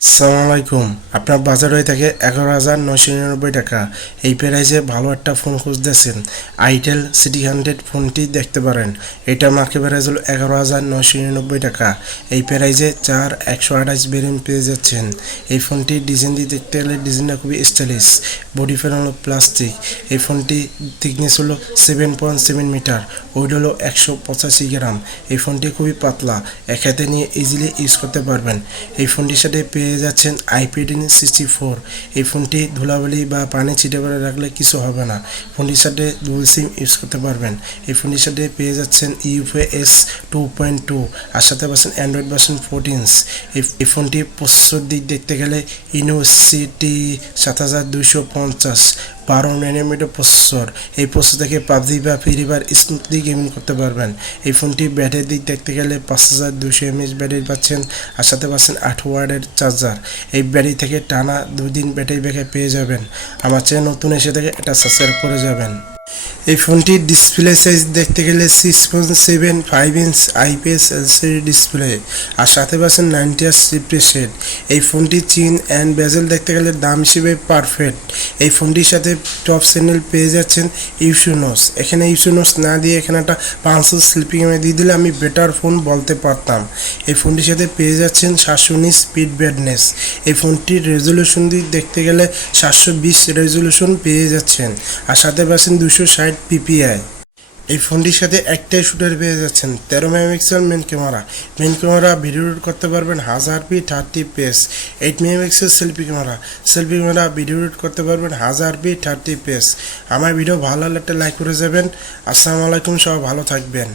আসসালামু আলাইকুম। আপনার বাজার হয়ে থাকে 11,999 টাকা। এই প্রাইসে ভালো একটা ফোন খুঁজতেছেন, আইটেল সিটি 100 ফোনটি দেখতে পারেন। এটা মার্কেট প্রাইস হলো 11,999 টাকা। এই প্রাইসে 128 ভেরিয়েন্ট পেয়ে যাচ্ছেন। এই ফোনটি ডিজাইন দিয়ে দেখতে গেলে ডিজাইনটা খুবই স্টাইলিশ। বডি ফ্যান হলো প্লাস্টিক। এই ফোনটি থিকনেস হলো 7.7 মিটার, ওয়েট হলো 185 গ্রাম। এই ফোনটি খুবই পাতলা, এক হাতে নিয়ে ইজিলি ইউজ করতে পারবেন। এই ফোনটির সাথে পেয়ে যাচ্ছেন IP64। এই ফোনটি ধুলাবালি বা পানি ছিটে পড়ে রাখলে কিছু হবে না। ফোনটির সাথে ডুয়াল সিম ইউজ করতে পারবেন। এই ফোনটির সাথে পেয়ে যাচ্ছেন UFS 2.2 আর সাথে পাচ্ছেন অ্যান্ড্রয়েড ভার্সন 14। এই ফোনটি প্রসেসর দিক দেখতে গেলে ইউনিভার্সিটি 7250 12 nm প্রসেসর। এই প্রসেসর থেকে পাবজি বা ফ্রি ফায়ার স্মুথলি গেমিং করতে পারবেন। এই ফোনটি ব্যাটারির দিক দেখতে গেলে 5200 mAh ব্যাটারি পাচ্ছেন আর সাথে পাচ্ছেন 8 ওয়াটের চার্জার। এই ব্যাটারি থেকে টানা 2 দিন ব্যাটারি ব্যাকআপ পেয়ে যাবেন। আমার চ্যানেল নতুন এসে থেকে এটা সাবস্ক্রাইব করে যাবেন। এই ফোনটির ডিসপ্লে সাইজ দেখতে গেলে 6.75 ইঞ্চ IPS LCD ডিসপ্লে আর সাথে পাচ্ছেন 90Hz রিফ্রেশ রেট। এই ফোনটির চিন অ্যান্ড বেজেল দেখতে গেলে দাম হিসেবে পারফেক্ট। এই ফোনটির সাথে টপ চ্যানেল পেয়ে যাচ্ছেন ইউসুনোস। এখানে ইউসুনোস না দিয়ে এখানে একটা পাঁচশো স্লিপিং দিয়ে দিলে আমি বেটার ফোন বলতে পারতাম। এই ফোনটির সাথে পেয়ে যাচ্ছেন 719 স্পিড ব্রাইটনেস। এই ফোনটির রেজলিউশন দিয়ে দেখতে গেলে 720 রেজলিউশন পেয়ে যাচ্ছেন আর সাথে পাচ্ছেন 260 PPI। এই ফোনটির সাথে একটাই শুটার পেয়ে যাচ্ছেন, 13 megapixel main camera video record করতে পারবেন 1000p 30fps। 8 megapixel selfie camera video record করতে পারবেন 1000p 30fps। আমার ভিডিও ভালো লাগলে একটা লাইক করে যাবেন। আসসালামু আলাইকুম, সবাই ভালো থাকবেন।